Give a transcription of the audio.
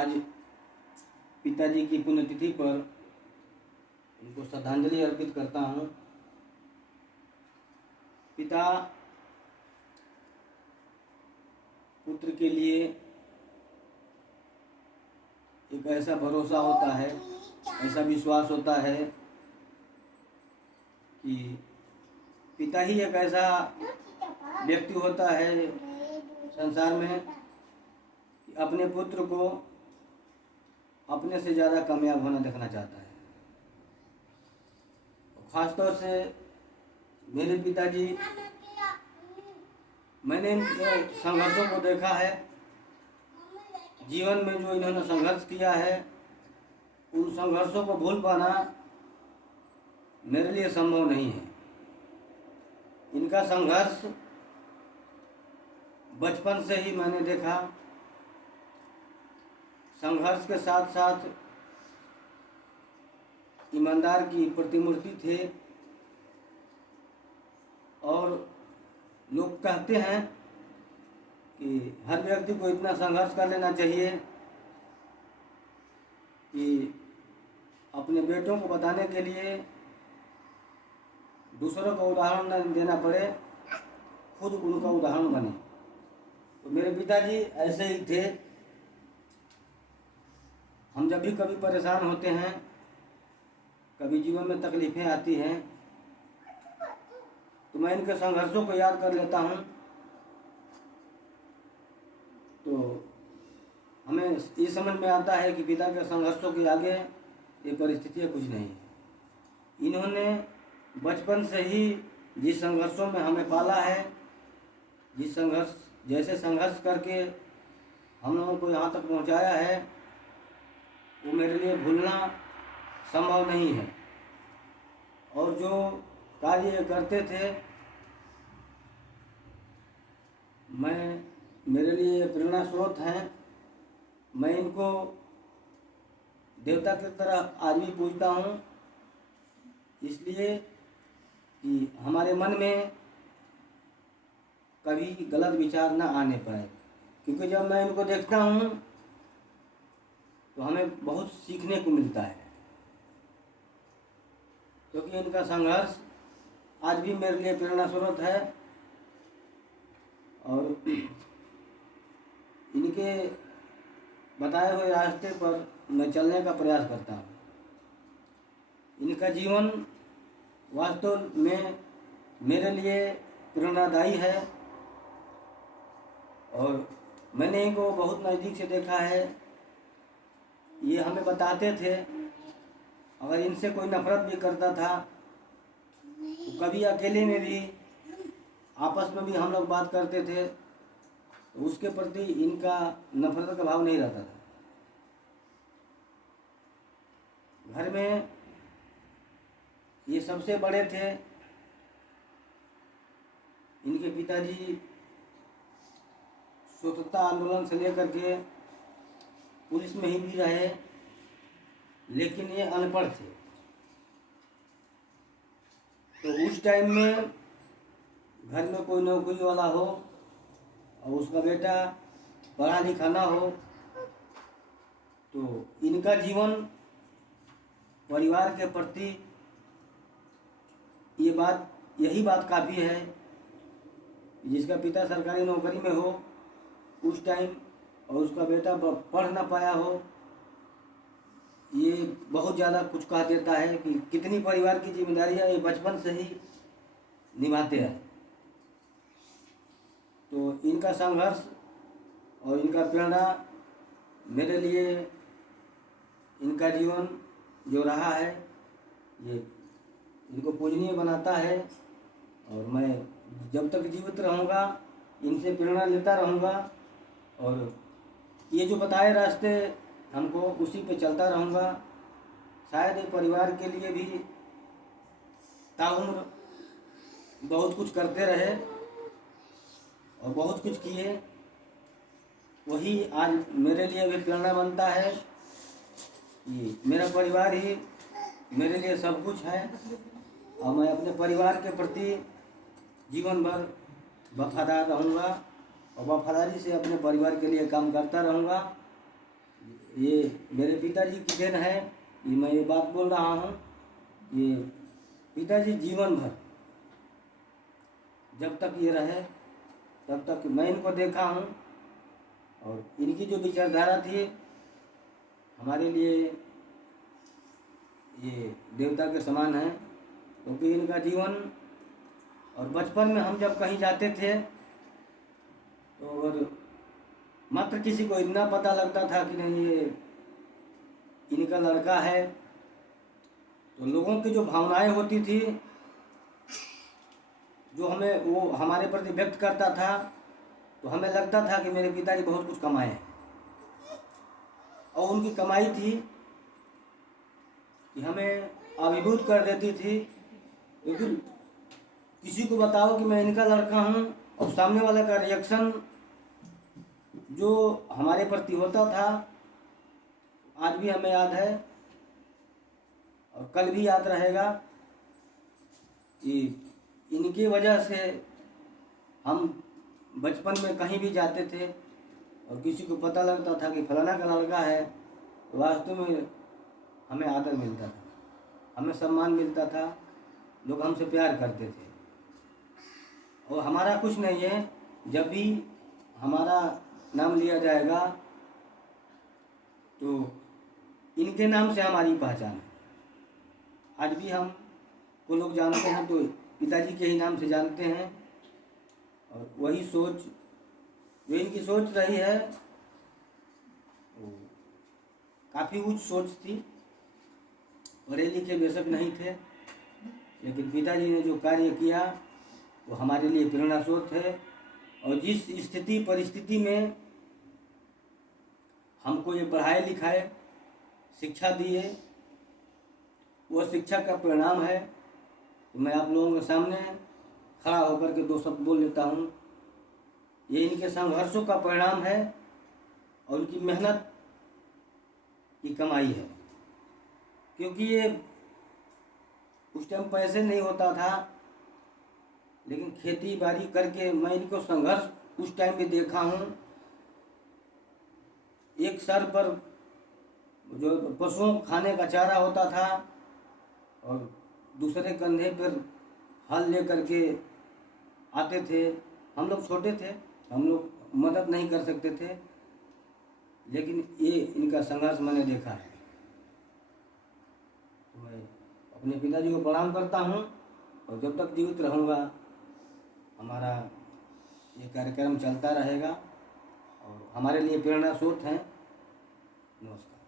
आज पिताजी की पुण्यतिथि पर उनको श्रद्धांजलि अर्पित करता हूँ। पिता पुत्र के लिए एक ऐसा भरोसा होता है, ऐसा विश्वास होता है कि पिता ही एक ऐसा व्यक्ति होता है संसार में कि अपने पुत्र को अपने से ज़्यादा कामयाब होना देखना चाहता है। ख़ासतौर से मेरे पिताजी, मैंने इनके संघर्षों को देखा है। जीवन में जो इन्होंने संघर्ष किया है, उन संघर्षों को भूल पाना मेरे लिए संभव नहीं है। इनका संघर्ष बचपन से ही मैंने देखा। संघर्ष के साथ साथ ईमानदार की प्रतिमूर्ति थे। और लोग कहते हैं कि हर व्यक्ति को इतना संघर्ष कर लेना चाहिए कि अपने बेटों को बताने के लिए दूसरों को उदाहरण न देना पड़े, खुद उनका उदाहरण बने। तो मेरे पिताजी ऐसे ही थे। हम जब भी कभी परेशान होते हैं, कभी जीवन में तकलीफ़ें आती हैं, तो मैं इनके संघर्षों को याद कर लेता हूँ। तो हमें ये समझ में आता है कि पिता के संघर्षों के आगे ये परिस्थितियाँ कुछ नहीं है। इन्होंने बचपन से ही जिस संघर्षों में हमें पाला है, जैसे संघर्ष करके हम लोगों को यहाँ तक पहुँचाया है, वो मेरे लिए भूलना संभव नहीं है। और जो कार्य ये करते थे, मेरे लिए प्रेरणा स्रोत हैं। मैं इनको देवता की तरह आज भी पूजता हूँ, इसलिए कि हमारे मन में कभी गलत विचार न आने पाए। क्योंकि जब मैं इनको देखता हूँ तो हमें बहुत सीखने को मिलता है। क्योंकि इनका संघर्ष आज भी मेरे लिए प्रेरणा स्रोत है। और इनके बताए हुए रास्ते पर मैं चलने का प्रयास करता हूँ। इनका जीवन वास्तव में मेरे लिए प्रेरणादायी है। और मैंने इनको बहुत नज़दीक से देखा है। ये हमें बताते थे, अगर इनसे कोई नफरत भी करता था तो कभी अकेले में भी, आपस में भी हम लोग बात करते थे, तो उसके प्रति इनका नफरत का भाव नहीं रहता था। घर में ये सबसे बड़े थे। इनके पिताजी स्वतंत्रता आंदोलन से लेकर के पुलिस में ही भी रहे, लेकिन ये अनपढ़ थे। तो उस टाइम में घर में कोई नौकरी वाला हो और उसका बेटा पढ़ा लिखा ना हो, तो इनका जीवन परिवार के प्रति यही बात काफ़ी है। जिसका पिता सरकारी नौकरी में हो उस टाइम और उसका बेटा पढ़ ना पाया हो, ये बहुत ज़्यादा कुछ कह देता है कि कितनी परिवार की जिम्मेदारियां ये बचपन से ही निभाते हैं। तो इनका संघर्ष और इनका प्रेरणा मेरे लिए, इनका जीवन जो रहा है, ये इनको पूजनीय बनाता है। और मैं जब तक जीवित रहूँगा इनसे प्रेरणा लेता रहूँगा। और ये जो बताए रास्ते हमको, उसी पे चलता रहूँगा। शायद ये परिवार के लिए भी ताउम्र बहुत कुछ करते रहे और बहुत कुछ किए। वही आज मेरे लिए भी प्रेरणा बनता है कि मेरा परिवार ही मेरे लिए सब कुछ है। और मैं अपने परिवार के प्रति जीवन भर वफादार रहूँगा और वफादारी से अपने परिवार के लिए काम करता रहूँगा। ये मेरे पिताजी की देन है। ये मैं ये बात बोल रहा हूँ, ये पिताजी जीवन भर जब तक ये रहे तब तक मैं इनको देखा हूँ, और इनकी जो विचारधारा थी हमारे लिए ये देवता के समान है। क्योंकि इनका जीवन, और बचपन में हम जब कहीं जाते थे तो अगर मात्र किसी को इतना पता लगता था कि नहीं ये इनका लड़का है, तो लोगों की जो भावनाएं होती थी, जो हमें वो हमारे प्रति व्यक्त करता था, तो हमें लगता था कि मेरे पिताजी बहुत कुछ कमाए हैं। और उनकी कमाई थी कि हमें अभिभूत कर देती थी। क्योंकि किसी को बताओ कि मैं इनका लड़का हूँ, और सामने वाले का रिएक्शन जो हमारे प्रति होता था आज भी हमें याद है और कल भी याद रहेगा। कि इनकी वजह से हम बचपन में कहीं भी जाते थे और किसी को पता लगता था कि फलाना का लड़का है, तो वास्तव में हमें आदर मिलता था, हमें सम्मान मिलता था, लोग हमसे प्यार करते थे। और हमारा कुछ नहीं है, जब भी हमारा नाम लिया जाएगा तो इनके नाम से हमारी पहचान है। आज भी हम को लोग जानते हैं तो पिताजी के ही नाम से जानते हैं। और वही सोच जो इनकी सोच रही है वो काफ़ी उच्च सोच थी। पढ़े लिखे बेशक नहीं थे, लेकिन पिताजी ने जो कार्य किया वो हमारे लिए प्रेरणा स्रोत है। और जिस स्थिति परिस्थिति में हमको ये पढ़ाए लिखाए शिक्षा दिए, वो शिक्षा का परिणाम है। तो मैं आप लोगों के सामने खड़ा होकर के दो शब्द बोल लेता हूँ। ये इनके संघर्षों का परिणाम है और उनकी मेहनत की कमाई है। क्योंकि ये उस टाइम पैसे नहीं होता था, लेकिन खेती बाड़ी करके मैं इनको संघर्ष उस टाइम भी देखा हूँ। एक सर पर जो पशुओं को खाने का चारा होता था और दूसरे कंधे पर हल ले करके आते थे। हम लोग छोटे थे, हम लोग मदद नहीं कर सकते थे, लेकिन ये इनका संघर्ष मैंने देखा है। तो मैं अपने पिताजी को प्रणाम करता हूँ, और जब तक जीवित रहूँगा हमारा ये कार्यक्रम चलता रहेगा और हमारे लिए प्रेरणा स्रोत हैं। नमस्कार।